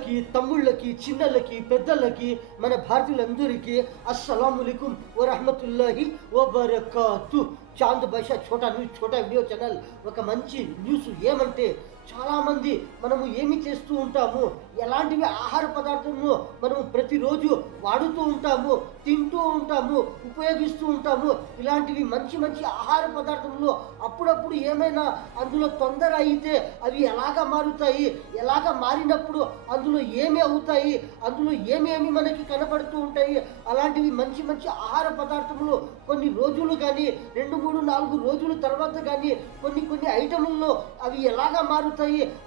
అన్నలకి, తమ్ముళ్ళకి, చిన్నలకి, పెద్దలకి, మన భారతీయులందరికీ అస్సలాముఅలైకుం వరహమతుల్లాహి వబరకాతు. చాంద్ భాషా ఛోటా న్యూస్, ఛోటా వీడియో ఛానల్. ఒక మంచి న్యూస్ ఏమంటే, చాలామంది మనము ఏమి చేస్తూ ఉంటాము, ఎలాంటివి ఆహార పదార్థము మనము ప్రతిరోజు వాడుతూ ఉంటాము, తింటూ ఉంటాము, ఉపయోగిస్తూ ఉంటాము. ఇలాంటివి మంచి మంచి ఆహార పదార్థంలో అప్పుడప్పుడు ఏమైనా అందులో తొందర అయితే అవి ఎలాగ మారుతాయి, ఎలాగ మారినప్పుడు అందులో ఏమి అవుతాయి, అందులో ఏమేమి మనకి కనబడుతూ ఉంటాయి. అలాంటివి మంచి మంచి ఆహార పదార్థములు కొన్ని రోజులు కానీ 2, 3, 4 రోజుల తర్వాత కానీ కొన్ని ఐటముల్లో అవి ఎలాగ మారుతాయి,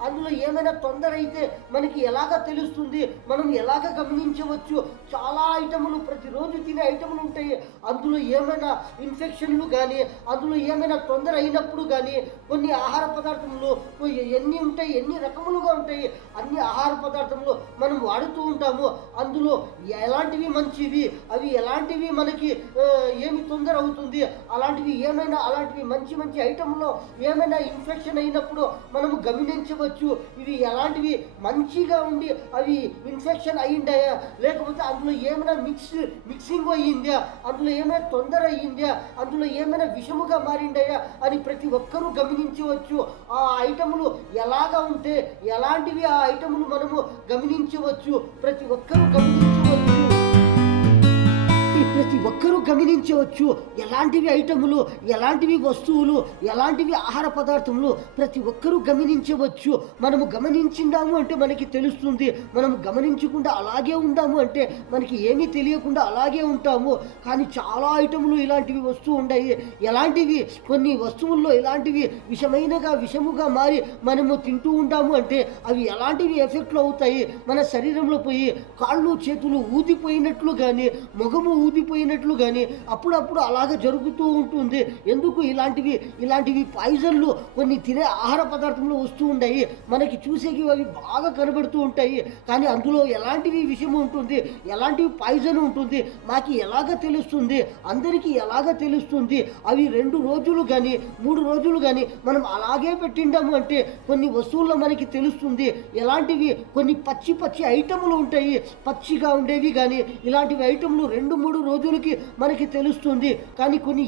అందులో ఏమైనా తొందర అయితే మనకి ఎలాగ తెలుస్తుంది, మనం ఎలాగ గమనించవచ్చు. చాలా ఐటములు ప్రతిరోజు తినే ఐటములు ఉంటాయి, అందులో ఏమైనా ఇన్ఫెక్షన్లు కానీ, అందులో ఏమైనా తొందర అయినప్పుడు కానీ కొన్ని ఆహార పదార్థములు ఎన్ని ఉంటాయి, ఎన్ని రకములుగా ఉంటాయి. అన్ని ఆహార పదార్థములు మనం వాడుతూ ఉంటాము. అందులో ఎలాంటివి మంచివి, అవి ఎలాంటివి మనకి ఏమి తొందర అవుతుంది, అలాంటివి మంచి మంచి ఐటెంలో ఏమైనా ఇన్ఫెక్షన్ అయినప్పుడు మనము గమనించవచ్చు. ఇవి ఎలాంటివి మంచిగా ఉండి అవి ఇన్ఫెక్షన్ అయ్యిందాయా, లేకపోతే అందులో ఏమైనా మిక్సింగ్ అయ్యిందా, అందులో ఏమైనా తొందర అయ్యిందా, అందులో ఏమైనా విషముగా మారిందాయా అని ప్రతి ఒక్కరూ గమనించవచ్చు. ఆ ఐటములు ఎలాగా ఉంటే ఎలాంటివి ఆ ఐటములు మనము గమనించవచ్చు, ప్రతి ఒక్కరూ గమనించవచ్చు. ఎలాంటివి ఐటములు, ఎలాంటివి వస్తువులు, ఎలాంటివి ఆహార పదార్థములు ప్రతి ఒక్కరూ గమనించవచ్చు. మనము గమనించిందాము అంటే మనకి తెలుస్తుంది, మనము గమనించకుండా అలాగే ఉందాము అంటే మనకి ఏమీ తెలియకుండా అలాగే ఉంటాము. కానీ చాలా ఐటములు ఇలాంటివి వస్తూ ఉన్నాయి. ఎలాంటివి కొన్ని వస్తువుల్లో ఇలాంటివి విషముగా మారి మనము తింటూ ఉంటాము అంటే అవి ఎలాంటివి ఎఫెక్ట్లు అవుతాయి, మన శరీరంలో పోయి కాళ్ళు చేతులు ఊదిపోయినట్లు కానీ, మొగము ఊదిపోయినట్లు కానీ అప్పుడప్పుడు అలాగ జరుగుతూ ఉంటుంది. ఎందుకు ఇలాంటివి పాయిజన్లు కొన్ని తినే ఆహార పదార్థంలో వస్తూ ఉంటాయి. మనకి చూసేకి అవి బాగా కనబడుతూ ఉంటాయి, కానీ అందులో ఎలాంటివి విషయం ఉంటుంది, ఎలాంటివి పాయిజన్ ఉంటుంది మాకు ఎలాగ తెలుస్తుంది, అందరికీ ఎలాగ తెలుస్తుంది. అవి 2 రోజులు కానీ 3 రోజులు కానీ మనం అలాగే పెట్టిండాము అంటే కొన్ని వస్తువుల్లో మనకి తెలుస్తుంది. ఎలాంటివి కొన్ని పచ్చి ఐటములు ఉంటాయి, పచ్చిగా ఉండేవి కానీ ఇలాంటివి ఐటములు 2-3 రోజులకి మనకి తెలుస్తుంది. కానీ కొన్ని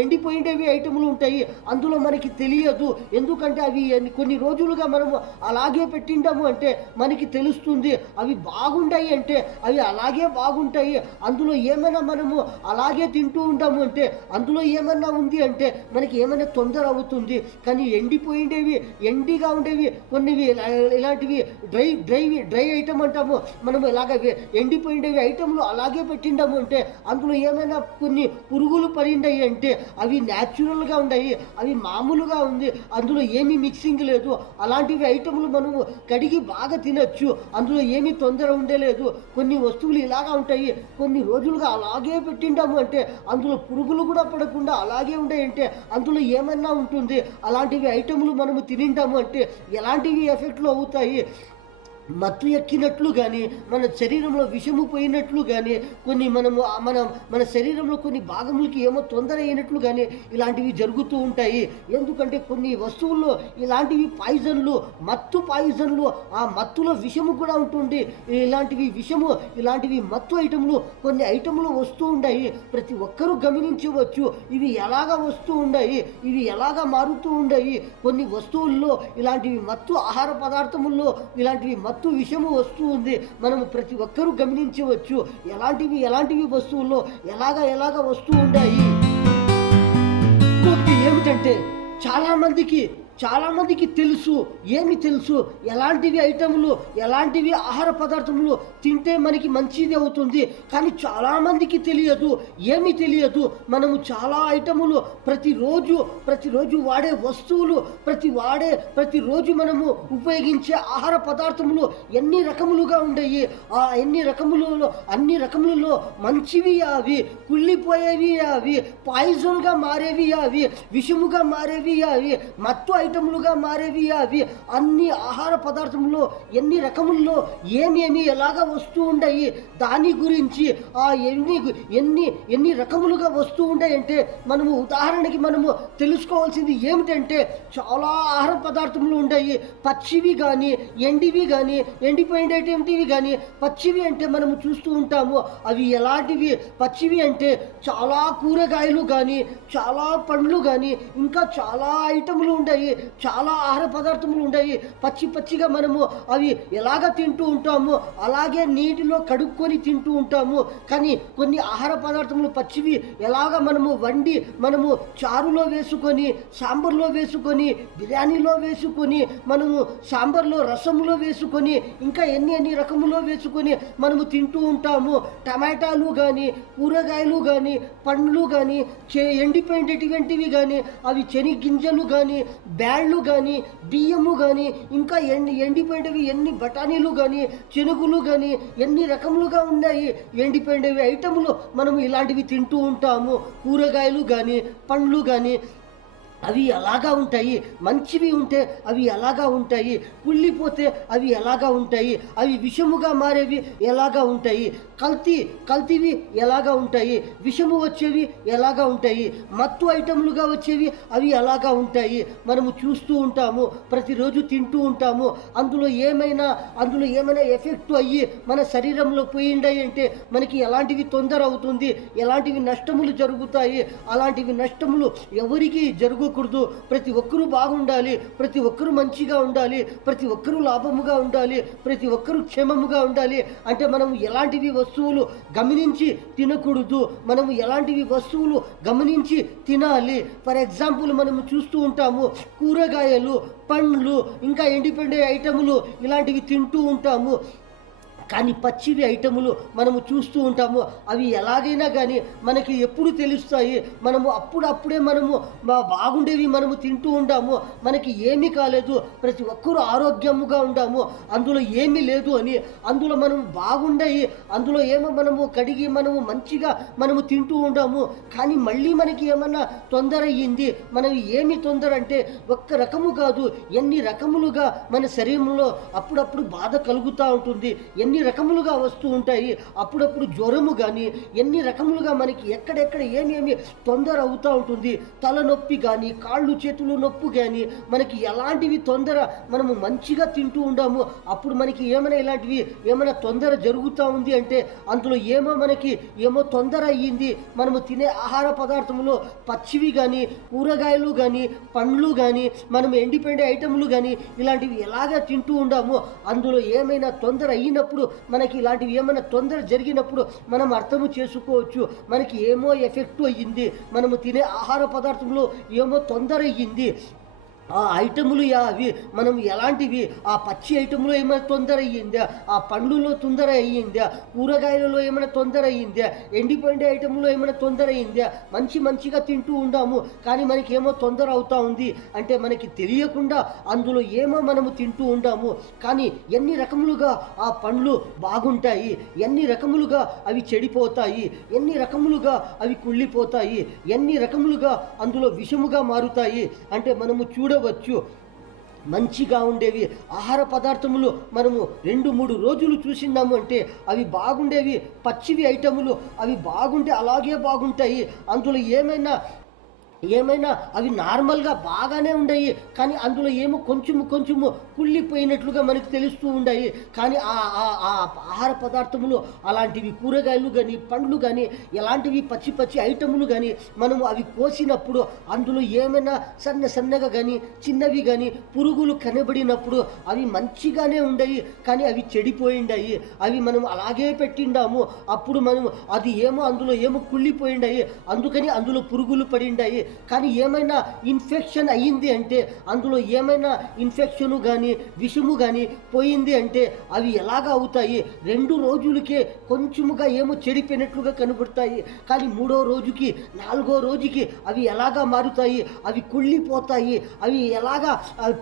ఎండిపోయినవి ఐటములు ఉంటాయి, అందులో మనకి తెలియదు. ఎందుకంటే అవి కొన్ని రోజులుగా మనము అలాగే పెట్టిండాము అంటే మనకి తెలుస్తుంది. అవి బాగుంటాయి అంటే అవి అలాగే బాగుంటాయి. అందులో ఏమైనా మనము అలాగే తింటూ ఉంటాము అంటే అందులో ఏమైనా ఉంది అంటే మనకి ఏమైనా తొందర అవుతుంది. కానీ ఎండిగా ఉండేవి కొన్ని ఇలాంటివి డ్రై ఐటమ్ అంటాము మనము. ఇలాగ ఎండిపోయినవి ఐటమ్లు అలాగే పెట్టిండాము అంటే అందులో ఏమైనా కొన్ని పురుగులు పడిండాయి అంటే అవి న్యాచురల్గా ఉన్నాయి, అవి మామూలుగా ఉంది, అందులో ఏమీ మిక్సింగ్ లేదు. అలాంటివి ఐటములు మనము కడిగి బాగా తినచ్చు, అందులో ఏమీ తొందర ఉండలేదు. కొన్ని వస్తువులు ఇలాగా ఉంటాయి, కొన్ని రోజులుగా అలాగే పెట్టిండాము అంటే అందులో పురుగులు కూడా పడకుండా అలాగే ఉంటాయి అంటే అందులో ఏమన్నా ఉంటుంది. అలాంటివి ఐటములు మనము తినింటాము అంటే ఎలాంటివి ఎఫెక్ట్లు అవుతాయి, మత్తు ఎక్కినట్లు కానీ, మన శరీరంలో విషము పోయినట్లు కానీ, కొన్ని మన శరీరంలో కొన్ని భాగములకి ఏమో తొందర అయినట్లు కానీ ఇలాంటివి జరుగుతూ ఉంటాయి. ఎందుకంటే కొన్ని వస్తువుల్లో ఇలాంటివి పాయిజన్లు, మత్తు పాయిజన్లు, ఆ మత్తులో విషము కూడా ఉంటుంది. ఇలాంటివి మత్తు ఐటములు కొన్ని ఐటములు వస్తూ ఉన్నాయి, ప్రతి ఒక్కరూ గమనించవచ్చు. ఇవి ఎలాగ వస్తూ ఉన్నాయి, ఇవి ఎలాగ మారుతూ ఉన్నాయి. కొన్ని వస్తువుల్లో ఇలాంటివి మత్తు ఆహార పదార్థముల్లో ఇలాంటివి మత్తు విషము వస్తూ ఉంది, మనము ప్రతి ఒక్కరూ గమనించవచ్చు. ఎలాంటివి వస్తువుల్లో ఎలాగ వస్తూ ఉన్నాయి. ఇంకొకటి ఏమిటంటే చాలా మందికి తెలుసు, ఏమి తెలుసు, ఎలాంటివి ఐటములు, ఎలాంటివి ఆహార పదార్థములు తింటే మనకి మంచిది అవుతుంది. కానీ చాలామందికి తెలియదు, ఏమీ తెలియదు. మనము చాలా ఐటములు ప్రతిరోజు వాడే వస్తువులు, ప్రతిరోజు మనము ఉపయోగించే ఆహార పదార్థములు ఎన్ని రకములుగా ఉండయి. ఆ అన్ని రకములలో మంచివి అవి, కుళ్ళిపోయేవి అవి, పాయిజన్గా మారేవి అవి, విషముగా మారేవి అవి, మత్తు ఐటములుగా మారేవి అవి. అన్ని ఆహార పదార్థంలో ఎన్ని రకముల్లో ఏమేమి ఎలాగా వస్తూ ఉన్నాయి దాని గురించి ఎన్ని ఎన్ని ఎన్ని రకములుగా వస్తూ ఉంటాయంటే మనము ఉదాహరణకి మనము తెలుసుకోవాల్సింది ఏమిటంటే చాలా ఆహార పదార్థములు ఉన్నాయి. పచ్చివి కానీ ఎండివి కానీ ఎండిపోయినటువంటివి కానీ. పచ్చివి అంటే మనము చూస్తూ ఉంటాము అవి ఎలాంటివి. పచ్చివి అంటే చాలా కూరగాయలు కానీ చాలా పండ్లు కానీ ఇంకా చాలా ఐటములు ఉన్నాయి, చాలా ఆహార పదార్థములు ఉన్నాయి. పచ్చిగా మనము అవి ఎలాగ తింటూ ఉంటాము అలాగే నీటిలో కడుక్కొని తింటూ ఉంటాము. కానీ కొన్ని ఆహార పదార్థములు పచ్చివి ఎలాగ మనము వండి మనము చారులో వేసుకొని సాంబార్లో వేసుకొని బిర్యానీలో వేసుకొని మనము సాంబార్లో రసంలో వేసుకొని ఇంకా ఎన్ని రకములో వేసుకొని మనము తింటూ ఉంటాము. టమాటాలు కానీ కూరగాయలు కానీ పండ్లు కానీ ఎండిపోయినటువంటివి కానీ అవి శనగగింజలు కానీ బ్యాళ్ళు కానీ బియ్యము కానీ ఇంకా ఎండిపోయినవి ఎన్ని బఠానీలు కానీ శనగులు కానీ ఎన్ని రకములుగా ఉన్నాయి ఎండిపోయినవి ఐటములు మనము ఇలాంటివి తింటూ ఉంటాము. కూరగాయలు కానీ పండ్లు కానీ అవి ఎలాగా ఉంటాయి. మంచివి ఉంటే అవి ఎలాగా ఉంటాయి, కుళ్ళిపోతే అవి ఎలాగా ఉంటాయి, అవి విషముగా మారేవి ఎలాగా ఉంటాయి, కల్తీవి ఎలాగా ఉంటాయి, విషము వచ్చేవి ఎలాగా ఉంటాయి, మత్తు ఐటములుగా వచ్చేవి అవి ఎలాగా ఉంటాయి మనము చూస్తూ ఉంటాము. ప్రతిరోజు తింటూ ఉంటాము. అందులో ఏమైనా ఎఫెక్ట్ అయ్యి మన శరీరంలో పోయిండాయి అంటే మనకి ఎలాంటివి తొందర అవుతుంది, ఎలాంటివి నష్టములు జరుగుతాయి. అలాంటివి నష్టములు ఎవరికి జరుగు ప్రతి ఒక్కరూ బాగుండాలి, ప్రతి ఒక్కరూ మంచిగా ఉండాలి, ప్రతి ఒక్కరూ లాభముగా ఉండాలి, ప్రతి ఒక్కరూ క్షేమముగా ఉండాలి అంటే మనం ఎలాంటివి వస్తువులు గమనించి తినకూడదు, మనము ఎలాంటివి వస్తువులు గమనించి తినాలి. ఫర్ ఎగ్జాంపుల్ మనము చూస్తూ ఉంటాము కూరగాయలు పండ్లు ఇంకా ఎండిపోయిన ఐటములు ఇలాంటివి తింటూ ఉంటాము. కానీ పచ్చివి ఐటములు మనము చూస్తూ ఉంటాము. అవి ఎలాగైనా కానీ మనకి ఎప్పుడు తెలుస్తాయి. మనము అప్పుడప్పుడే మనము బాగుండేవి మనము తింటూ ఉంటాము. మనకి ఏమీ కాలేదు, ప్రతి ఒక్కరూ ఆరోగ్యముగా ఉంటాము, అందులో ఏమీ లేదు అని అందులో మనం బాగుండయి అందులో ఏమో మనము కడిగి మనము మంచిగా మనము తింటూ ఉంటాము. కానీ మళ్ళీ మనకి ఏమన్నా తొందర అయ్యింది. మనం ఏమి తొందర అంటే ఒక్క రకము కాదు, ఎన్ని రకములుగా మన శరీరంలో అప్పుడప్పుడు బాధ కలుగుతూ ఉంటుంది, ఎన్ని రకములుగా వస్తూ ఉంటాయి. అప్పుడప్పుడు జ్వరము కానీ ఎన్ని రకములుగా మనకి ఎక్కడెక్కడ ఏమేమి తొందర అవుతూ ఉంటుంది. తలనొప్పి కానీ కాళ్ళు చేతులు నొప్పి కానీ మనకి ఎలాంటివి తొందర మనము మంచిగా తింటూ ఉంటాము. అప్పుడు మనకి ఇలాంటివి ఏమైనా తొందర జరుగుతూ ఉంది అంటే అందులో ఏమో తొందర అయ్యింది. మనము తినే ఆహార పదార్థములో పచ్చివి కానీ కూరగాయలు కానీ పండ్లు కానీ మనము ఎండిపోయిన ఐటములు కానీ ఇలాంటివి ఎలాగా తింటూ ఉంటామో అందులో ఏమైనా తొందర అయినప్పుడు మనకి ఇలాంటివి ఏమైనా తొందర జరిగినప్పుడు మనం అర్థము చేసుకోవచ్చు. మనకి ఏమో ఎఫెక్ట్ అయ్యింది, మనము తినే ఆహార పదార్థంలో ఏమో తొందర అయ్యింది. ఆ ఐటములు అవి మనం ఎలాంటివి, ఆ పచ్చి ఐటములో ఏమైనా తొందర అయ్యిందా, ఆ పండ్లలో తొందర అయ్యిందా, కూరగాయలలో ఏమైనా తొందర అయ్యిందా, ఎండిపోయిన ఐటములో ఏమైనా తొందర అయ్యిందా. మంచిగా తింటూ ఉండాము కానీ మనకి ఏమో తొందర అవుతా ఉంది అంటే మనకి తెలియకుండా అందులో ఏమో మనము తింటూ ఉండాము. కానీ ఎన్ని రకములుగా ఆ పండ్లు బాగుంటాయి, ఎన్ని రకములుగా అవి చెడిపోతాయి, ఎన్ని రకములుగా అవి కుళ్ళిపోతాయి, ఎన్ని రకములుగా అందులో విషముగా మారుతాయి అంటే మనము చూడవచ్చు. మంచిగా ఉండేవి ఆహార పదార్థములు మనము 2-3 రోజులు చూసినాము అంటే అవి బాగుండేవి. పచ్చివి ఐటములు అవి బాగుంటే అలాగే బాగుంటాయి. అందులో ఏమైనా అవి నార్మల్గా బాగానే ఉండయి కానీ అందులో ఏమో కొంచెము కుళ్ళిపోయినట్లుగా మనకు తెలుస్తూ ఉన్నాయి. కానీ ఆ ఆహార పదార్థములు అలాంటివి కూరగాయలు కానీ పండ్లు కానీ ఎలాంటివి పచ్చి ఐటములు కానీ మనము అవి కోసినప్పుడు అందులో ఏమైనా సన్నగా కానీ చిన్నవి కానీ పురుగులు కనబడినప్పుడు అవి మంచిగానే ఉండయి కానీ అవి చెడిపోయిండాయి. అవి మనం అలాగే పెట్టిండాము. అప్పుడు మనం అది అందులో ఏమో కుళ్ళిపోయిండాయి, అందుకని అందులో పురుగులు పడిండాయి. కానీ ఏమైనా ఇన్ఫెక్షన్ అయ్యింది అంటే అందులో ఏమైనా ఇన్ఫెక్షను కానీ విషము కానీ పోయింది అంటే అవి ఎలాగా అవుతాయి. 2 రోజులకే కొంచెముగా ఏమో చెడిపోయినట్లుగా కనబడతాయి కానీ 3వ రోజుకి 4వ రోజుకి అవి ఎలాగా మారుతాయి, అవి కుళ్ళిపోతాయి, అవి ఎలాగా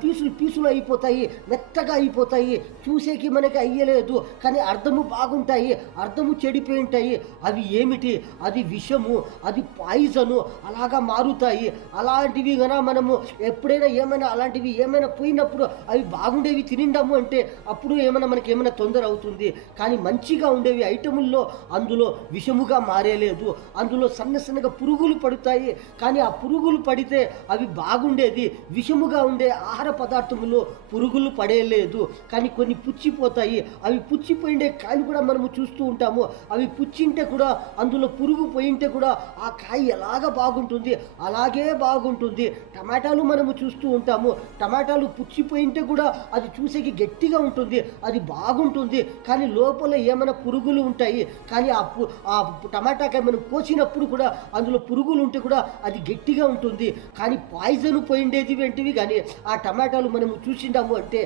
పీసులు అయిపోతాయి, మెత్తగా అయిపోతాయి. చూసేకి మనకి అయ్యలేదు కానీ అర్థము బాగుంటాయి, అర్థము చెడిపోయి ఉంటాయి. అవి ఏమిటి, అది విషము, అది పాయిజను అలాగా మారుతాయి. బాగుతాయి. అలాంటివి గన మనము ఎప్పుడైనా ఏమైనా అలాంటివి ఏమైనా పోయినప్పుడు అవి బాగుండేవి తినిండాము అంటే అప్పుడు ఏమైనా మనకి ఏమైనా తొందర అవుతుంది. కానీ మంచిగా ఉండేవి ఐటముల్లో అందులో విషముగా మారేలేదు. అందులో సన్న సన్నగా పురుగులు పడతాయి. కానీ ఆ పురుగులు పడితే అవి బాగుండేది. విషముగా ఉండే ఆహార పదార్థములో పురుగులు పడేయలేదు. కానీ కొన్ని పుచ్చిపోతాయి. అవి పుచ్చిపోయిండే కాయలు కూడా మనము చూస్తూ ఉంటాము. అవి పుచ్చింటే కూడా అందులో పురుగు పోయింటే కూడా ఆ కాయ ఎలాగ బాగుంటుంది అలాగే బాగుంటుంది. టమాటాలు మనము చూస్తూ ఉంటాము. టమాటాలు పుచ్చిపోయింటే కూడా అది చూసేకి గట్టిగా ఉంటుంది, అది బాగుంటుంది. కానీ లోపల ఏమైనా పురుగులు ఉంటాయి. కానీ ఆ టమాటాకాయ మనం కోసినప్పుడు కూడా అందులో పురుగులు ఉంటే కూడా అది గట్టిగా ఉంటుంది. కానీ పాయిజన్ పోయిండేది వెంటివి కానీ ఆ టమాటాలు మనము చూసిండాము అంటే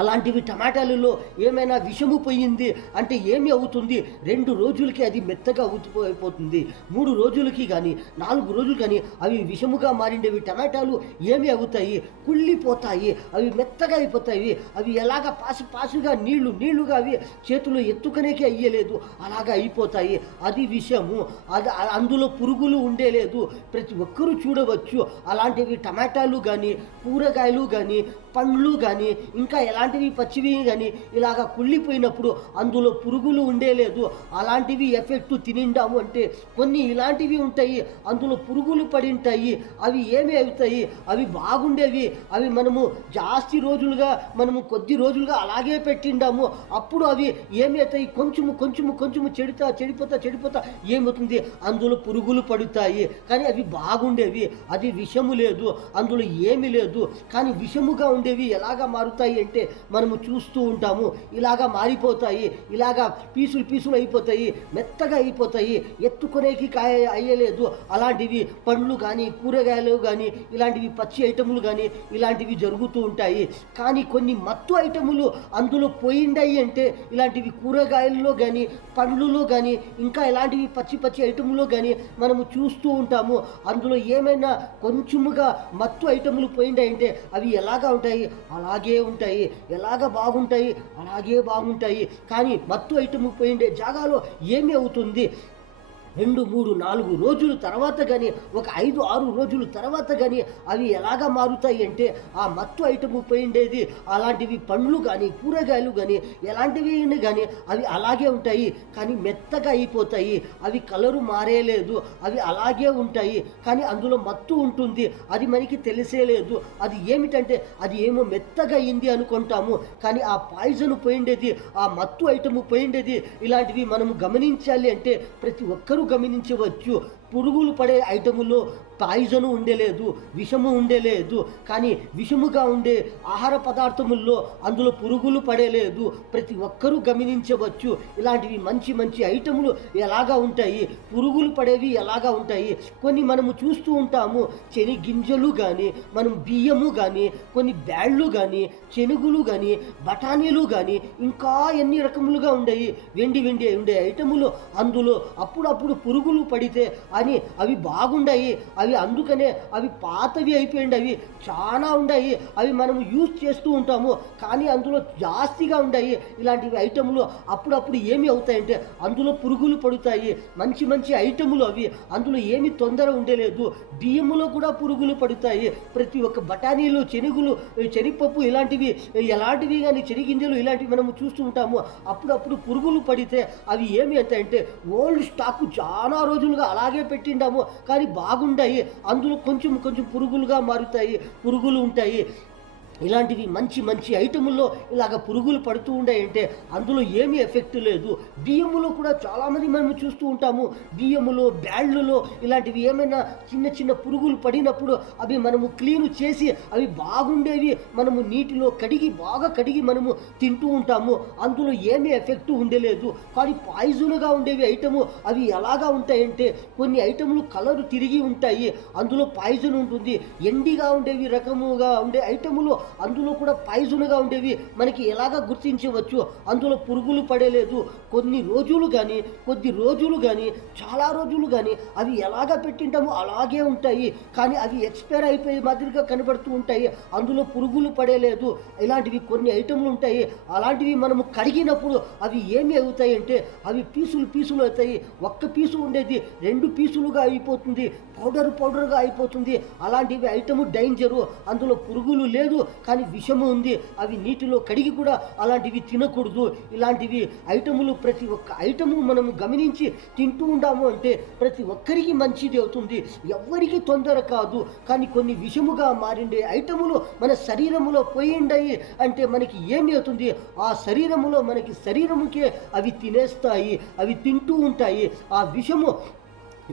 అలాంటివి టమాటాలలో ఏమైనా విషము పోయింది అంటే ఏమి అవుతుంది? 2 రోజులకి అది మెత్తగా అయిపోతుంది. 3 రోజులకి కానీ 4 రోజులు కానీ అవి విషముగా మారిండేవి టమాటాలు ఏమి అవుతాయి? కుళ్ళిపోతాయి. అవి మెత్తగా అయిపోతాయి. అవి ఎలాగ పాసుగా నీళ్లుగా అవి చేతులు ఎత్తుకనేకే అయ్యలేదు, అలాగా అయిపోతాయి. అది విషము. అది అందులో పురుగులు ఉండేలేదు. ప్రతి ఒక్కరూ చూడవచ్చు. అలాంటివి టమాటాలు కానీ కూరగాయలు కానీ పండ్లు కానీ ఇంకా ఎలాంటివి పచ్చివి కానీ ఇలాగ కుళ్ళిపోయినప్పుడు అందులో పురుగులు ఉండేలేదు. అలాంటివి ఎఫెక్ట్ తినిండాము అంటే కొన్ని ఇలాంటివి ఉంటాయి, అందులో పురుగులు పడి ఉంటాయి. అవి ఏమి అవుతాయి? అవి బాగుండేవి. అవి మనము జాస్తి రోజులుగా మనము కొద్ది రోజులుగా అలాగే పెట్టిండాము. అప్పుడు అవి ఏమి అవుతాయి? కొంచెము చెడిపోతా ఏమవుతుంది? అందులో పురుగులు పడుతాయి. కానీ అవి బాగుండేవి. అది విషము లేదు, అందులో ఏమి లేదు. కానీ విషముగా ఉండేవి ఎలాగా మారుతాయి అంటే మనము చూస్తూ ఉంటాము. ఇలాగా మారిపోతాయి. ఇలాగా పీసులు అయిపోతాయి, మెత్తగా అయిపోతాయి, ఎత్తుకునేకి అయ్యలేదు. అలాంటివి పండ్లు కానీ కూరగాయలు కానీ ఇలాంటివి పచ్చి ఐటములు కానీ ఇలాంటివి జరుగుతూ ఉంటాయి. కానీ కొన్ని మత్తు ఐటములు అందులో పోయిండాయి అంటే ఇలాంటివి కూరగాయల్లో కానీ పండ్లలో కానీ ఇంకా ఇలాంటివి పచ్చి ఐటములో కానీ మనము చూస్తూ ఉంటాము. అందులో ఏమైనా కొంచెముగా మత్తు ఐటములు పోయిండాయి అంటే అవి ఎలాగా ఉంటాయి? అలాగే ఉంటాయి. ఎలాగ బాగుంటాయి? అలాగే బాగుంటాయి. కానీ మత్తు ఐటము పోయిండే జాగాలో ఏమి అవుతుంది? 2, 3, 4 రోజుల తర్వాత కానీ ఒక 5, 6 రోజుల తర్వాత కానీ అవి ఎలాగా మారుతాయి అంటే ఆ మత్తు ఐటము పోయిండేది అలాంటివి పండ్లు కానీ కూరగాయలు కానీ ఎలాంటివి కానీ అవి అలాగే ఉంటాయి. కానీ మెత్తగా అయిపోతాయి. అవి కలరు మారేలేదు. అవి అలాగే ఉంటాయి. కానీ అందులో మత్తు ఉంటుంది. అది మనకి తెలిసేలేదు. అది ఏమిటంటే అది ఏమో మెత్తగా అయింది అనుకుంటాము. కానీ ఆ పాయిజన్ పోయిండేది, ఆ మత్తు ఐటము పోయిండేది ఇలాంటివి మనము గమనించాలి అంటే ప్రతి ఒక్కరూ గమనించవచ్చు. పురుగులు పడే ఐటములో పాయిజను ఉండలేదు, విషము ఉండలేదు. కానీ విషముగా ఉండే ఆహార పదార్థముల్లో అందులో పురుగులు పడేలేదు. ప్రతి ఒక్కరూ గమనించవచ్చు. ఇలాంటివి మంచి ఐటములు ఎలాగా ఉంటాయి, పురుగులు పడేవి ఎలాగా ఉంటాయి. కొన్ని మనము చూస్తూ ఉంటాము. శనగింజలు కానీ మనం బియ్యము కానీ కొన్ని బ్యాళ్ళు కానీ శనుగులు కానీ బఠానీలు కానీ ఇంకా ఎన్ని రకములుగా ఉండేవి వెండి ఉండే ఐటములు అందులో అప్పుడప్పుడు పురుగులు పడితే అని అవి బాగుండాయి. అవి అందుకనే అవి పాతవి అయిపోయింది. అవి చాలా ఉన్నాయి. అవి మనం యూజ్ చేస్తూ ఉంటాము. కానీ అందులో జాస్తిగా ఉన్నాయి ఇలాంటివి ఐటములు. అప్పుడప్పుడు ఏమి అవుతాయంటే అందులో పురుగులు పడుతాయి. మంచి ఐటములు అవి. అందులో ఏమి తొందర ఉండలేదు. బియ్యములో కూడా పురుగులు పడుతాయి. ప్రతి ఒక్క బఠానీలు శనగులు శనగపప్పు ఇలాంటివి ఎలాంటివి కానీ శనగింజలు ఇలాంటివి మనము చూస్తూ ఉంటాము. అప్పుడప్పుడు పురుగులు పడితే అవి ఏమి అవుతాయంటే ఓల్డ్ స్టాక్ చాలా రోజులుగా అలాగే పెట్టిండాము కానీ బాగుంటాయి. అందులో కొంచెం పురుగులుగా మారుతాయి, పురుగులు ఉంటాయి. ఇలాంటివి మంచి ఐటముల్లో ఇలాగ పురుగులు పడుతూ ఉంటాయంటే అందులో ఏమీ ఎఫెక్ట్ లేదు. బియ్యములో కూడా చాలామంది మనం చూస్తూ ఉంటాము. బియ్యములో బ్యాళ్ళలో ఇలాంటివి ఏమైనా చిన్న పురుగులు పడినప్పుడు అవి మనము క్లీన్ చేసి అవి బాగుండేవి మనము నీటిలో బాగా కడిగి మనము తింటూ ఉంటాము. అందులో ఏమీ ఎఫెక్ట్ ఉండలేదు. కానీ పాయిజన్గా ఉండేవి ఐటము అవి ఎలాగా ఉంటాయంటే కొన్ని ఐటములు కలరు తిరిగి ఉంటాయి, అందులో పాయిజన్ ఉంటుంది. ఎండిగా ఉండేవి రకముగా ఉండే ఐటములు అందులో కూడా పాయిజన్గా ఉండేవి మనకి ఎలాగా గుర్తించవచ్చు? అందులో పురుగులు పడేలేదు. కొద్ది రోజులు కానీ చాలా రోజులు కానీ అవి ఎలాగా పెట్టింటామో అలాగే ఉంటాయి. కానీ అవి ఎక్స్పైర్ అయిపోయే మాదిరిగా కనబడుతూ ఉంటాయి. అందులో పురుగులు పడేలేదు. ఇలాంటివి కొన్ని ఐటెంలు ఉంటాయి. అలాంటివి మనము కడిగినప్పుడు అవి ఏమి అవుతాయి అంటే అవి పీసులు అవుతాయి. ఒక్క పీసు ఉండేది 2 పీసులుగా అయిపోతుంది, పౌడర్గా అయిపోతుంది. అలాంటివి ఐటము డేంజరు. అందులో పురుగులు లేదు కానీ విషము ఉంది. అవి నీటిలో కడిగి కూడా అలాంటివి తినకూడదు. ఇలాంటివి ఐటములు ప్రతి ఒక్క ఐటము మనము గమనించి తింటూ ఉండాము అంటే ప్రతి ఒక్కరికి మంచిది అవుతుంది, ఎవ్వరికి తొందర కాదు. కానీ కొన్ని విషముగా మారిండే ఐటములు మన శరీరములో పోయిండాయి అంటే మనకి ఏమి అవుతుంది? ఆ శరీరముకే అవి తినేస్తాయి, అవి తింటూ ఉంటాయి. ఆ విషము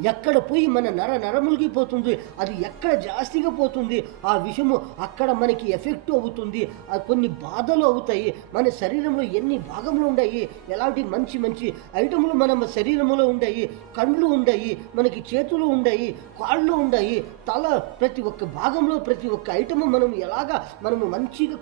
ఎక్కడ పోయి మన నరములకి పోతుంది, అది ఎక్కడ జాస్తిగా పోతుంది ఆ విషము అక్కడ మనకి ఎఫెక్ట్ అవుతుంది. కొన్ని బాధలు అవుతాయి. మన శరీరంలో ఎన్ని భాగములు ఉన్నాయి, ఎలాంటి మంచి ఐటములు మన శరీరంలో ఉన్నాయి. కళ్ళు ఉన్నాయి, మనకి చేతులు ఉన్నాయి, కాళ్ళు ఉన్నాయి, తల, ప్రతి ఒక్క భాగంలో ప్రతి ఒక్క ఐటము మనము మంచిగా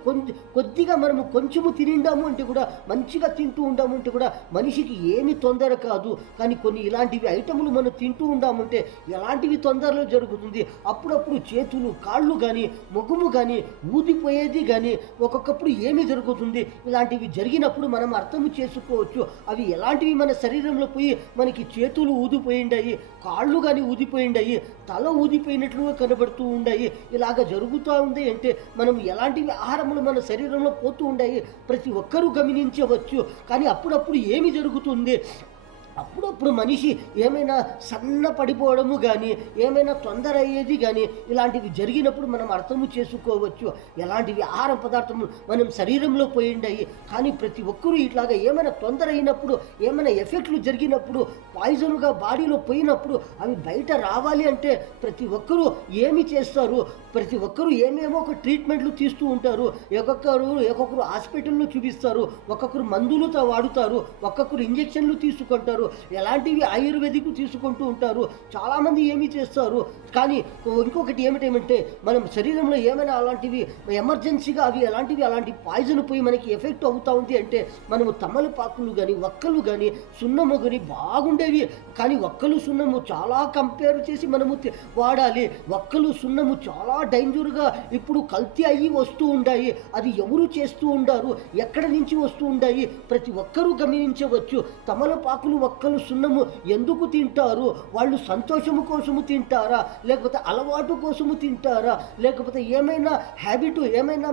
కొద్దిగా మనము కొంచెము తినిండాము అంటే కూడా, మంచిగా తింటూ ఉండాము అంటే కూడా మనిషికి ఏమి తొందర కాదు. కానీ కొన్ని ఇలాంటివి ఐటములు మనం తింటూ ఉండామంటే ఎలాంటివి తొందరలో జరుగుతుంది. అప్పుడప్పుడు చేతులు, కాళ్ళు కానీ, ముఖము కానీ ఊదిపోయేది కానీ ఒక్కొక్కప్పుడు ఏమి జరుగుతుంది. ఇలాంటివి జరిగినప్పుడు మనం అర్థం చేసుకోవచ్చు అవి ఎలాంటివి మన శరీరంలో పోయి మనకి చేతులు ఊదిపోయిండాయి, కాళ్ళు కానీ ఊదిపోయిండాయి, తల ఊదిపోయినట్లుగా కనబడుతూ ఉన్నాయి. ఇలాగ జరుగుతూ ఉంది అంటే మనం ఎలాంటివి ఆహారములు మన శరీరంలో పోతూ ఉన్నాయి ప్రతి ఒక్కరూ గమనించవచ్చు. కానీ అప్పుడప్పుడు ఏమి జరుగుతుంది, అప్పుడప్పుడు మనిషి ఏమైనా సన్న పడిపోవడము కానీ, ఏమైనా తొందర అయ్యేది కానీ ఇలాంటివి జరిగినప్పుడు మనం అర్థము చేసుకోవచ్చు ఎలాంటివి ఆహార పదార్థములు మనం శరీరంలో పోయిండాయి. కానీ ప్రతి ఒక్కరూ ఇట్లాగా ఏమైనా తొందర అయినప్పుడు, ఏమైనా ఎఫెక్ట్లు జరిగినప్పుడు, పాయిజన్గా బాడీలో పోయినప్పుడు అవి బయట రావాలి అంటే ప్రతి ఒక్కరూ ఏమి చేస్తారు? ప్రతి ఒక్కరూ ఏమేమో ఒక ట్రీట్మెంట్లు తీస్తూ ఉంటారు. ఒక్కొక్కరు హాస్పిటల్లో చూపిస్తారు, ఒక్కొక్కరు మందులతో వాడుతారు, ఒక్కొక్కరు ఇంజెక్షన్లు తీసుకుంటారు, ఎలాంటివి ఆయుర్వేదిక్ తీసుకుంటూ ఉంటారు. చాలామంది ఏమి చేస్తారు. కానీ ఇంకొకటి ఏమిటేమంటే మనం శరీరంలో ఏమైనా అలాంటివి ఎమర్జెన్సీగా అలాంటి పాయిజన్ పోయి మనకి ఎఫెక్ట్ అవుతూ ఉంది అంటే మనము తమలపాకులు కానీ, వక్కలు కానీ, సున్నము కానీ బాగుండేవి. కానీ వక్కలు, సున్నము చాలా కంపేర్ చేసి మనము వాడాలి. వక్కలు, సున్నము చాలా డేంజర్గా ఇప్పుడు కల్తీ అయ్యి వస్తూ ఉంటాయి. అది ఎవరు చేస్తూ ఉండారు, ఎక్కడ నుంచి వస్తూ ఉంటాయి ప్రతి ఒక్కరూ గమనించవచ్చు. తమలపాకులు, వక్కలు, సున్నము ఎందుకు తింటారు? వాళ్ళు సంతోషము కోసము తింటారా, లేకపోతే అలవాటు కోసము తింటారా, లేకపోతే ఏమైనా హ్యాబిట్, ఏమైనా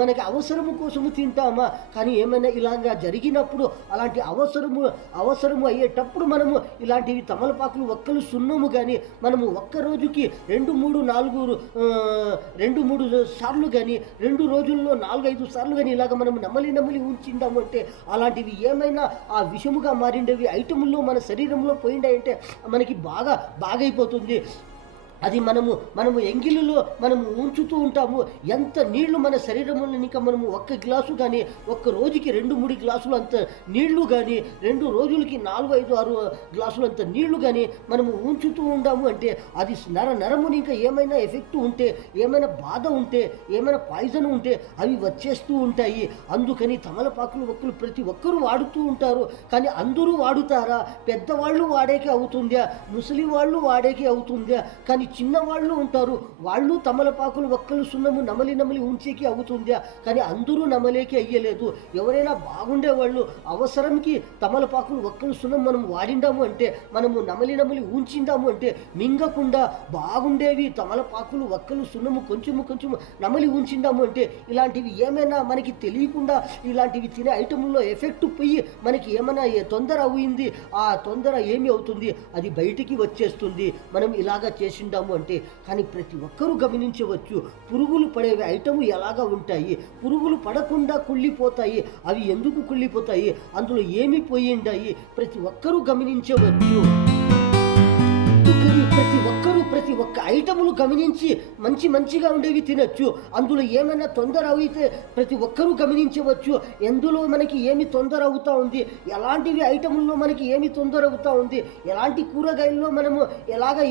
మనకి అవసరము కోసము తింటామా? కానీ ఏమైనా ఇలాగా జరిగినప్పుడు, అలాంటి అవసరము అయ్యేటప్పుడు మనము ఇలాంటివి తమలపాకులు, వక్కలు, సున్నము కానీ మనము ఒక్క రోజుకి 2-3 సార్లు కానీ, 2 రోజుల్లో 4-5 సార్లు కానీ ఇలాగ మనం నమ్మలి ఉంచిందాము అంటే అలాంటివి ఏమైనా ఆ విషముగా మారిండేవి ఐటముల్లో మన శరీరంలో పోయిండాయంటే మనకి బాగైపోతుంది. అది మనము ఎంగిలిలో మనము ఉంచుతూ ఉంటాము. ఎంత నీళ్లు మన శరీరంలో ఇంకా మనము ఒక్క గ్లాసు కానీ, ఒక్క రోజుకి 2-3 గ్లాసులు అంత నీళ్లు కానీ, 2 రోజులకి 4-5-6 గ్లాసులు అంత నీళ్లు కానీ మనము ఉంచుతూ ఉంటాము అంటే అది నరముని ఇంకా ఏమైనా ఎఫెక్ట్ ఉంటే, ఏమైనా బాధ ఉంటే, ఏమైనా పాయిజన్ ఉంటే అవి వచ్చేస్తూ ఉంటాయి. అందుకని తమలపాకులు, వక్కలు ప్రతి ఒక్కరూ వాడుతూ ఉంటారు. కానీ అందరూ వాడుతారా? పెద్దవాళ్ళు వాడేకే అవుతుందా, ముసలి వాళ్ళు వాడేకే అవుతుందా? కానీ చిన్నవాళ్ళు ఉంటారు, వాళ్ళు తమలపాకులు, వక్కలు, సున్నము నమలి ఉంచేకి అవుతుందా? కానీ అందరూ నమలేకి అయ్యలేదు. ఎవరైనా బాగుండేవాళ్ళు అవసరంకి తమలపాకులు, వక్కలు, సున్నం మనం వాడిండాము అంటే, మనము నమలి ఉంచిందాము అంటే మింగకుండా బాగుండేవి తమలపాకులు, వక్కలు, సున్నము కొంచెము నమలి ఉంచిందాము అంటే ఇలాంటివి ఏమైనా మనకి తెలియకుండా ఇలాంటివి తినే ఐటముల్లో ఎఫెక్ట్ పోయి మనకి ఏమైనా తొందర అయింది, ఆ తొందర ఏమి అవుతుంది? అది బయటికి వచ్చేస్తుంది మనం ఇలాగా చేసిండాము అంటే. కానీ ప్రతి ఒక్కరూ గమనించవచ్చు పురుగులు పడేవి ఐటము ఎలాగా ఉంటాయి, పురుగులు పడకుండా కుళ్ళిపోతాయి. అవి ఎందుకు కుళ్ళిపోతాయి, అందులో ఏమి పోయిండాయి ప్రతి ఒక్కరూ గమనించవచ్చు. ప్రతి ఒక్క ఐటములు గమనించి మంచిగా ఉండేవి తినొచ్చు. అందులో ఏమైనా తొందర అయితే ప్రతి ఒక్కరూ గమనించవచ్చు. ఎందులో మనకి ఏమి తొందర అవుతా ఉంది, ఎలాంటివి ఐటముల్లో మనకి ఏమి తొందర అవుతా ఉంది, ఎలాంటి కూరగాయల్లో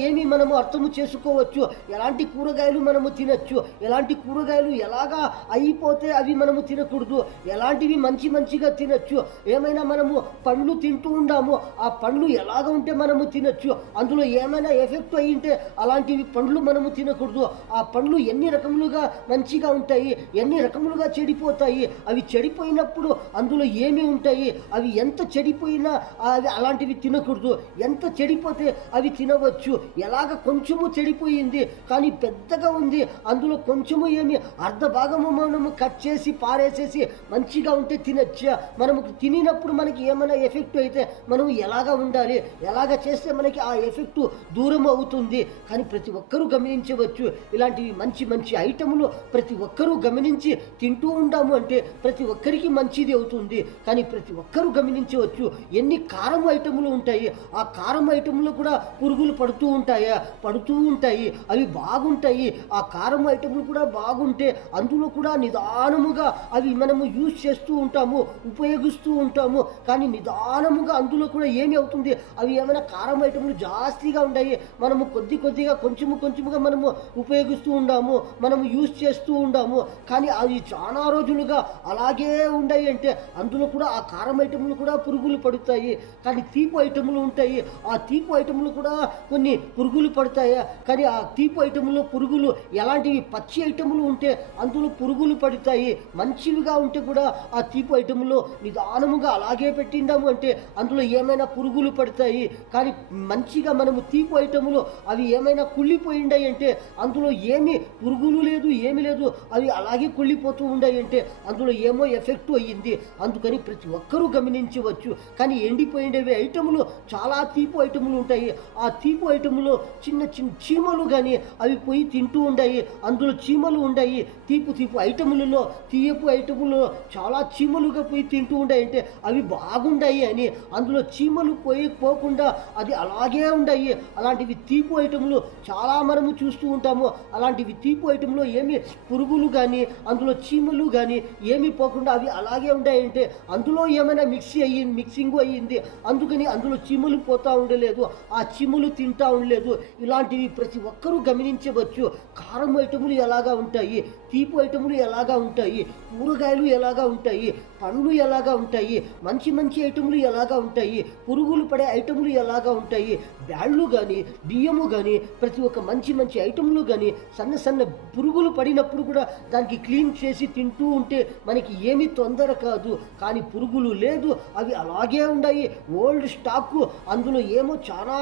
ఏమి మనము అర్థము చేసుకోవచ్చు, ఎలాంటి కూరగాయలు మనము తినచ్చు, ఎలాంటి కూరగాయలు ఎలాగా అయిపోతే అవి మనము తినకూడదు, ఎలాంటివి మంచిగా తినచ్చు. ఏమైనా మనము పండ్లు తింటూ ఉండాము, ఆ పండ్లు ఎలాగ ఉంటే మనము తినచ్చు, అందులో ఏమైనా ఎఫెక్ట్ అయ్యింటే అలాంటివి పండ్లు మనము తినకూడదు. ఆ పండ్లు ఎన్ని రకములుగా మంచిగా ఉంటాయి, ఎన్ని రకములుగా చెడిపోతాయి, అవి చెడిపోయినప్పుడు అందులో ఏమి ఉంటాయి, అవి ఎంత చెడిపోయినా అవి అలాంటివి తినకూడదు, ఎంత చెడిపోతే అవి తినవచ్చు. ఎలాగ కొంచెము చెడిపోయింది కానీ పెద్దగా ఉంది, అందులో కొంచెము ఏమి అర్ధ భాగము మనము కట్ చేసి పారేసేసి మంచిగా ఉంటే తినచ్చా. మనము తినినప్పుడు మనకి ఏమైనా ఎఫెక్ట్ అయితే మనం ఎలాగ ఉండాలి, ఎలాగ చేస్తే మనకి ఆ ఎఫెక్ట్ దూరం అవుతుంది. కానీ ప్రతి ఒక్కరూ గమనించవచ్చు, ఇలాంటివి మంచి ఐటములు ప్రతి ఒక్కరూ గమనించి తింటూ ఉండాము అంటే ప్రతి ఒక్కరికి మంచిది అవుతుంది. కానీ ప్రతి ఒక్కరూ గమనించవచ్చు, ఎన్ని కారం ఐటములు ఉంటాయి, ఆ కారం ఐటములు కూడా పురుగులు పడుతూ ఉంటాయి, అవి బాగుంటాయి. ఆ కారం ఐటములు కూడా బాగుంటే అందులో కూడా నిదానముగా అవి మనము యూజ్ చేస్తూ ఉంటాము, ఉపయోగిస్తూ ఉంటాము. కానీ నిదానముగా అందులో కూడా ఏమి అవుతుంది, అవి ఏమైనా కారం ఐటములు జాస్తిగా ఉన్నాయి, మనము కొద్దిగా కొంచెముగా మనము ఉపయోగిస్తూ ఉండాము, మనము యూజ్ చేస్తూ ఉండాము. కానీ అవి చాలా రోజులుగా అలాగే ఉన్నాయి అంటే అందులో కూడా ఆ కారం ఐటములు కూడా పురుగులు పడుతాయి. కానీ తీపి ఐటములు ఉంటాయి, ఆ తీపి ఐటములు కూడా కొన్ని పురుగులు పడతాయి. కానీ ఆ తీపి ఐటములో పురుగులు ఎలాంటివి, పచ్చి ఐటములు ఉంటే అందులో పురుగులు పడతాయి, మంచివిగా ఉంటే కూడా ఆ తీపి ఐటములో నిదానముగా అలాగే పెట్టిండాము అంటే అందులో ఏమైనా పురుగులు పడతాయి. కానీ మంచిగా మనము తీపి ఐటములు అవి ఏమైనా కుళ్ళిపోయిండాయి అంటే అందులో ఏమి పురుగులు లేదు, ఏమి లేదు, అవి అలాగే కుళ్ళిపోతూ ఉన్నాయి అంటే అందులో ఏమో ఎఫెక్ట్ అయ్యింది. అందుకని ప్రతి ఒక్కరూ గమనించవచ్చు. కానీ ఎండిపోయినవి ఐటములు చాలా తీపి ఐటములు ఉంటాయి, ఆ తీపి ఐటములో చిన్న చీమలు కానీ అవి పోయి తింటూ ఉన్నాయి, అందులో చీమలు ఉన్నాయి. తీపి ఐటములలో తీయపు ఐటములలో చాలా చీమలుగా పోయి తింటూ ఉన్నాయి అంటే అవి బాగుండాయి అని అందులో చీమలు పోకుండా అది అలాగే ఉన్నాయి. అలాంటివి తీపి ఐటములు చాలా మనము చూస్తూ ఉంటాము. అలాంటివి తీపి ఐటంలో ఏమి పురుగులు కానీ అందులో చీమలు కానీ ఏమి పోకుండా అవి అలాగే ఉంటాయంటే అందులో ఏమైనా మిక్సింగ్ అయ్యింది, అందుకని అందులో చీమలు పోతూ ఉండలేదు, ఆ చీమలు తింటూ ఉండలేదు. ఇలాంటివి ప్రతి ఒక్కరూ గమనించవచ్చు. కారం ఐటములు ఎలాగా ఉంటాయి, తీపి ఐటములు ఎలాగా ఉంటాయి, కూరగాయలు ఎలాగా ఉంటాయి, పండ్లు ఎలాగా ఉంటాయి, మంచి ఐటములు ఎలాగా ఉంటాయి, పురుగులు పడే ఐటములు ఎలాగా ఉంటాయి, బ్యాళ్ళు కానీ బియ్యము కానీ ప్రతి ఒక్క మంచి ఐటములు కానీ సన్న పురుగులు పడినప్పుడు కూడా దానికి క్లీన్ చేసి తింటూ ఉంటే మనకి ఏమీ తొందర కాదు. కానీ పురుగులు లేదు, అవి అలాగే ఉన్నాయి, ఓల్డ్ స్టాక్, అందులో ఏమో చాలా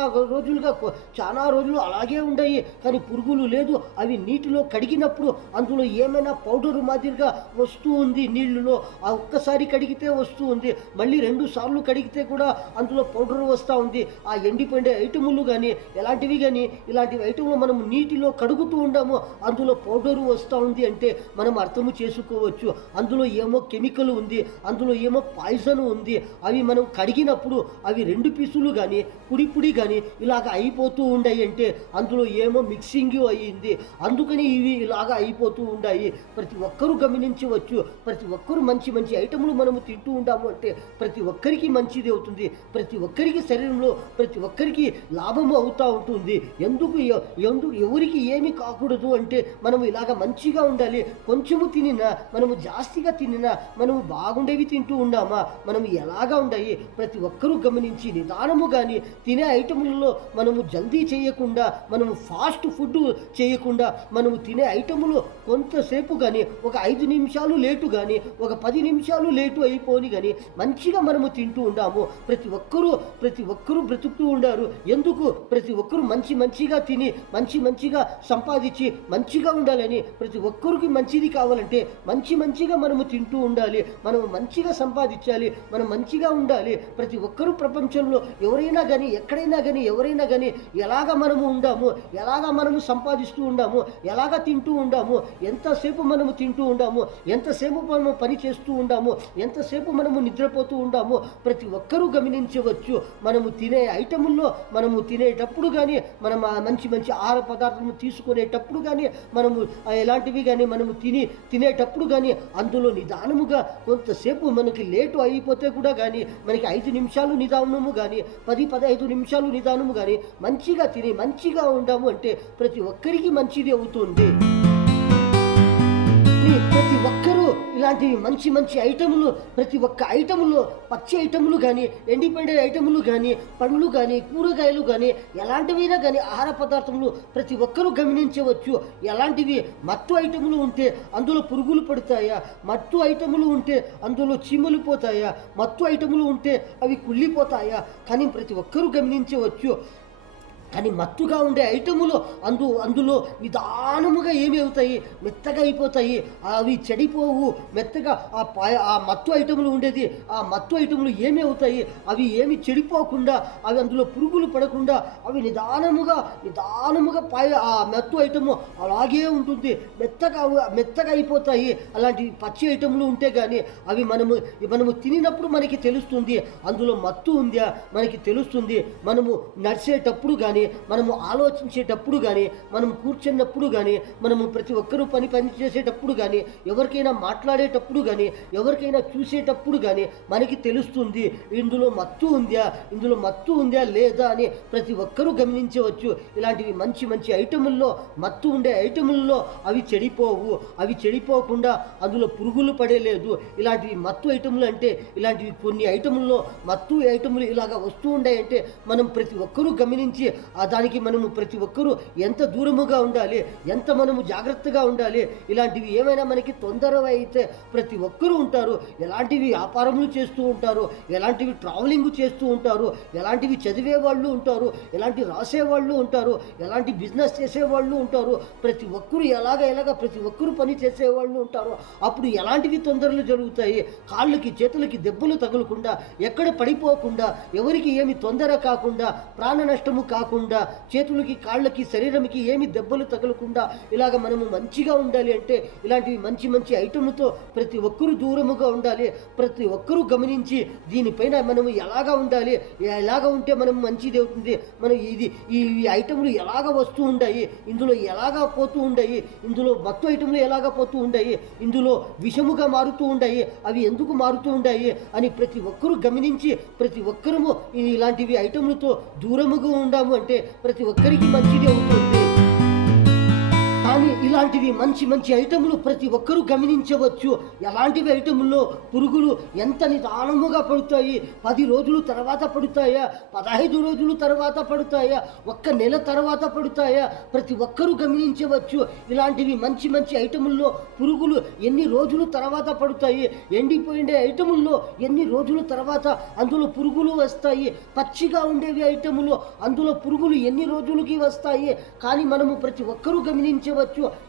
రోజులు అలాగే ఉన్నాయి. కానీ పురుగులు లేదు, అవి నీటిలో కడిగినప్పుడు అందులో ఏమైనా పౌడరు మాదిరిగా వస్తూ ఉంది, నీళ్ళలో ఆ ఒక్కసారి కడిగితే వస్తూ ఉంది, మళ్ళీ 2 సార్లు కడిగితే కూడా అందులో పౌడరు వస్తూ ఉంది. ఆ ఎండిపోయిన ఐటములు కానీ ఎలాంటివి కానీ ఇలాంటివి ఐటములు మనము నీటిలో కడుగుతూ ఉండాము, అందులో పౌడరు వస్తూ ఉంది అంటే మనం అర్థము చేసుకోవచ్చు అందులో ఏమో కెమికల్ ఉంది, అందులో ఏమో పాయిజన్ ఉంది. అవి మనం కడిగినప్పుడు అవి 2 పీసులు కానీ పుడి కానీ ఇలాగ అయిపోతూ ఉన్నాయి అంటే అందులో ఏమో మిక్సింగ్ అయ్యింది, అందుకని ఇవి ఇలాగ అయిపోతూ ఉన్నాయి. ప్రతి ఒక్కరూ గమనించవచ్చు. ప్రతి ఒక్కరూ మంచి ఐటములు మనము తింటూ ఉంటాము అంటే ప్రతి ఒక్కరికి మంచిది అవుతుంది, ప్రతి ఒక్కరికి శరీరంలో ప్రతి ఒక్కరికి లాభము అవుతూ ఉంటుంది. ఎందుకు ఎవరికి ఏమి కాకూడదు అంటే మనము ఇలాగ మంచిగా ఉండాలి. కొంచెము తినినా మనము జాస్తిగా తినినా మనము బాగుండేవి తింటూ ఉన్నామా, మనము ఎలాగా ఉండాలి ప్రతి ఒక్కరూ గమనించి నిదానము కానీ తినే ఐటములలో మనము జల్దీ చేయకుండా, మనము ఫాస్ట్ ఫుడ్ చేయకుండా, మనము తినే ఐటములు కొంతసేపు కానీ ఒక 5 నిమిషాలు లేటు కానీ ఒక 10 నిమిషాలు లేటు అయిపోని కానీ మంచిగా మనము తింటూ ఉన్నాము. ప్రతి ఒక్కరూ బ్రతుకుతూ ఉండారు. ఎందుకు ప్రతి ఒక్కరూ మంచిగా తిని మంచిగా సంపాదించి మంచిగా ఉండాలని, ప్రతి ఒక్కరికి మంచిది కావాలంటే మంచిగా మనము తింటూ ఉండాలి, మనము మంచిగా సంపాదించాలి, మనం మంచిగా ఉండాలి. ప్రతి ఒక్కరూ ప్రపంచంలో ఎవరైనా కానీ ఎక్కడైనా కానీ ఎవరైనా కానీ ఎలాగ మనము ఉండాము, ఎలాగ మనము సంపాదిస్తూ ఉండాము, ఎలాగ తింటూ ఉండాము, ఎంతసేపు మనము తింటూ ఉండాము, ఎంతసేపు మనము పని చేస్తూ ఉండాము, ఎంతసేపు మనము నిద్రపోతూ ఉండాము ప్రతి ఒక్కరూ గమనించవచ్చు. మనము తినే ఐటముల్లో మనము తినేటప్పుడు కానీ మనం మంచి మంచి ఆహార పదార్థము తీసుకునేటప్పుడు కానీ మనము ఎలాంటివి కానీ మనము తినేటప్పుడు కానీ అందులో నిదానముగా కొంతసేపు మనకి లేటు అయిపోతే కూడా కానీ మనకి 5 నిమిషాలు నిదానము కానీ 10-15 నిమిషాలు నిదానము కానీ మంచిగా తిని మంచిగా ఉండాము అంటే ప్రతి ఒక్కరికి మంచిది అవుతుంది. ప్రతి ఒక్కరూ ఇలాంటివి మంచి మంచి ఐటములు, ప్రతి ఒక్క ఐటములో పచ్చి ఐటములు కానీ ఎండిపోయిన ఐటములు కానీ పండ్లు కానీ కూరగాయలు కానీ ఎలాంటివైనా కానీ ఆహార పదార్థములు ప్రతి ఒక్కరూ గమనించవచ్చు. ఎలాంటివి మత్తు ఐటములు ఉంటే అందులో పురుగులు పడతాయా, మత్తు ఐటములు ఉంటే అందులో చీమలు పోతాయా, మత్తు ఐటములు ఉంటే అవి కుళ్ళిపోతాయా కానీ ప్రతి ఒక్కరూ గమనించవచ్చు. కానీ మత్తుగా ఉండే ఐటములు అందులో నిదానముగా ఏమి అవుతాయి, మెత్తగా అయిపోతాయి, అవి చెడిపోవు. మెత్తగా ఆ మత్తు ఐటములు ఉండేది, ఆ మత్తు ఐటములు ఏమి అవుతాయి, అవి ఏమి చెడిపోకుండా, అవి అందులో పురుగులు పడకుండా అవి నిదానముగా ఆ మత్తు ఐటము అలాగే ఉంటుంది, మెత్తగా అయిపోతాయి. అలాంటి పచ్చి ఐటములు ఉంటే కానీ అవి మనము తినినప్పుడు మనకి తెలుస్తుంది అందులో మత్తు ఉందా, మనకి తెలుస్తుంది. మనము నడిచేటప్పుడు కానీ మనము ఆలోచించేటప్పుడు కానీ మనం కూర్చున్నప్పుడు కానీ మనము ప్రతి ఒక్కరూ పని చేసేటప్పుడు కానీ ఎవరికైనా మాట్లాడేటప్పుడు కానీ ఎవరికైనా చూసేటప్పుడు కానీ మనకి తెలుస్తుంది ఇందులో మత్తు ఉందా లేదా అని ప్రతి ఒక్కరూ గమనించవచ్చు. ఇలాంటివి మంచి మంచి ఐటముల్లో మత్తు ఉండే ఐటముల్లో అవి చెడిపోవు, అవి చెడిపోకుండా అందులో పురుగులు పడేలేదు. ఇలాంటివి మత్తు ఐటములు అంటే ఇలాంటివి కొన్ని ఐటముల్లో మత్తు ఐటములు ఇలాగ వస్తూ ఉన్నాయంటే మనం ప్రతి ఒక్కరూ గమనించి దానికి మనము ప్రతి ఒక్కరూ ఎంత దూరముగా ఉండాలి, ఎంత మనము జాగ్రత్తగా ఉండాలి. ఇలాంటివి ఏమైనా మనకి తొందర అయితే ప్రతి ఒక్కరూ ఉంటారు, ఎలాంటివి వ్యాపారములు చేస్తూ ఉంటారు, ఎలాంటివి ట్రావెలింగ్ చేస్తూ ఉంటారు, ఎలాంటివి చదివే వాళ్ళు ఉంటారు, ఎలాంటి రాసేవాళ్ళు ఉంటారు, ఎలాంటి బిజినెస్ చేసేవాళ్ళు ఉంటారు. ప్రతి ఒక్కరూ ఎలాగ ప్రతి ఒక్కరూ పని చేసేవాళ్ళు ఉంటారు. అప్పుడు ఎలాంటివి తొందరలు జరుగుతాయి, కాళ్ళకి చేతులకి దెబ్బలు తగలకుండా, ఎక్కడ పడిపోకుండా, ఎవరికి ఏమి తొందర కాకుండా, ప్రాణ నష్టము కాకుండా, చేతులకి కాళ్ళకి శరీరంకి ఏమి దెబ్బలు తగలకుండా ఇలాగ మనము మంచిగా ఉండాలి అంటే ఇలాంటివి మంచి మంచి ఐటమ్లతో ప్రతి ఒక్కరూ దూరముగా ఉండాలి. ప్రతి ఒక్కరూ గమనించి దీనిపైన మనము ఎలాగ ఉండాలి, ఎలాగ ఉంటే మనం మంచిది అవుతుంది, మనం ఈ ఐటమ్లు ఎలాగ వస్తూ ఉన్నాయి, ఇందులో ఎలాగ పోతూ ఉన్నాయి, ఇందులో మత్తు ఐటమ్లు ఎలాగ పోతూ ఉన్నాయి, ఇందులో విషముగా మారుతూ ఉన్నాయి, అవి ఎందుకు మారుతూ ఉన్నాయి అని ప్రతి ఒక్కరూ గమనించి ప్రతి ఒక్కరము ఇలాంటివి ఐటమ్లతో దూరముగా ఉండాము అంటే ప్రతి ఒక్కరికి మంచిది అవుతుంది. కానీ ఇలాంటివి మంచి మంచి ఐటములు ప్రతి ఒక్కరూ గమనించవచ్చు. ఎలాంటివి ఐటముల్లో పురుగులు ఎంత నిదానముగా పడుతాయి, 10 రోజుల తర్వాత పడుతాయా, 15 రోజుల తర్వాత పడుతాయా, 1 నెల తర్వాత పడుతాయా ప్రతి ఒక్కరూ గమనించవచ్చు. ఇలాంటివి మంచి మంచి ఐటముల్లో పురుగులు ఎన్ని రోజుల తర్వాత పడుతాయి, ఎండిపోయిన ఐటముల్లో ఎన్ని రోజుల తర్వాత అందులో పురుగులు వస్తాయి, పచ్చిగా ఉండేవి ఐటములు అందులో పురుగులు ఎన్ని రోజులకి వస్తాయి కానీ మనము ప్రతి ఒక్కరూ గమనించవచ్చు.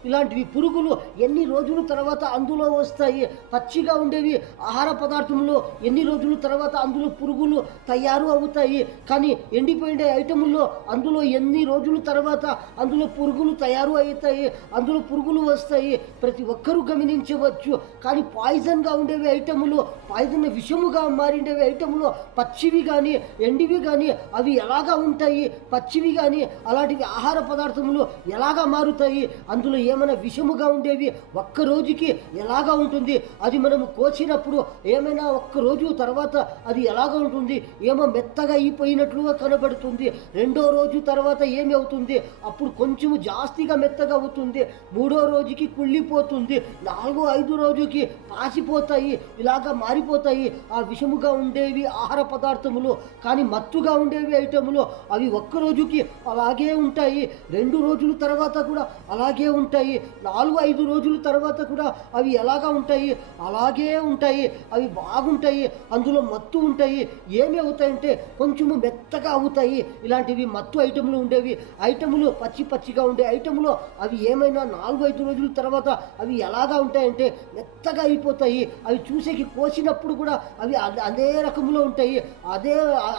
ఇలాంటివి పురుగులు ఎన్ని రోజుల తర్వాత అందులో వస్తాయి, పచ్చిగా ఉండేవి ఆహార పదార్థంలో ఎన్ని రోజుల తర్వాత అందులో పురుగులు తయారు అవుతాయి కానీ ఎండిపోయిన ఐటముల్లో అందులో ఎన్ని రోజుల తర్వాత అందులో పురుగులు తయారు అవుతాయి, అందులో పురుగులు వస్తాయి ప్రతి ఒక్కరూ గమనించవచ్చు. కానీ పాయిజన్గా ఉండేవి ఐటములు, పాయిజన్ విషముగా మారిండేవి ఐటములు పచ్చివి కానీ ఎండివి కానీ అవి ఎలాగా ఉంటాయి, పచ్చివి కానీ అలాంటివి ఆహార పదార్థములు ఎలాగా మారుతాయి, అందులో ఏమైనా విషముగా ఉండేవి ఒక్క రోజుకి ఎలాగా ఉంటుంది, అది మనము కోసినప్పుడు ఏమైనా ఒక్క రోజు తర్వాత అది ఎలాగా ఉంటుంది, ఏమో మెత్తగా అయిపోయినట్లుగా కనబడుతుంది, 2వ రోజు తర్వాత ఏమి అవుతుంది, అప్పుడు కొంచెము జాస్తిగా మెత్తగా అవుతుంది, 3వ రోజుకి కుళ్ళిపోతుంది, 4వ 5వ రోజుకి పాసిపోతాయి, ఇలాగా మారిపోతాయి ఆ విషముగా ఉండేవి ఆహార పదార్థములు. కానీ మత్తుగా ఉండేవి ఐటములు అవి ఒక్క రోజుకి అలాగే ఉంటాయి, 2 రోజుల తర్వాత కూడా అలాగే ఉంటాయి, 4-5 రోజుల తర్వాత కూడా అవి ఎలాగా ఉంటాయి అలాగే ఉంటాయి, అవి బాగుంటాయి, అందులో మత్తు ఉంటాయి. ఏమి అవుతాయంటే కొంచెము మెత్తగా అవుతాయి. ఇలాంటివి మత్తు ఐటములు ఉండేవి ఐటములు పచ్చిగా ఉండే ఐటములు అవి ఏమైనా 4-5 రోజుల తర్వాత అవి ఎలాగా ఉంటాయంటే మెత్తగా అయిపోతాయి. అవి చూసేకి కోసినప్పుడు కూడా అవి అదే రకంలో ఉంటాయి,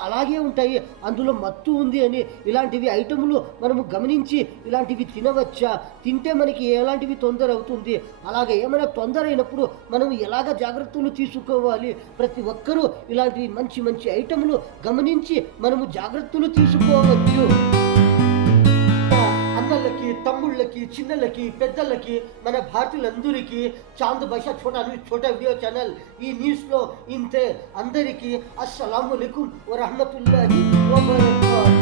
అలాగే ఉంటాయి, అందులో మత్తు ఉంది అని. ఇలాంటివి ఐటములు మనము గమనించి ఇలాంటివి తినవచ్చా, తింటే మనకి ఎలాంటివి తొందర అవుతుంది, అలాగే ఏమైనా తొందర అయినప్పుడు మనం ఎలాగ జాగ్రత్తలు తీసుకోవాలి. ప్రతి ఒక్కరూ ఇలాంటివి మంచి మంచి ఐటములు గమనించి మనము జాగ్రత్తలు తీసుకోవచ్చు. పిల్లలకి, చిన్నలకి, పెద్దలకి, మన భారతీయులందరికీ చాంద్ భాషా ఛోటా వీడియో ఛానల్ ఈ న్యూస్లో ఇంతే. అందరికీ అస్సలాము అలైకుం వరహమతుల్లాహి వబరకాతుహు.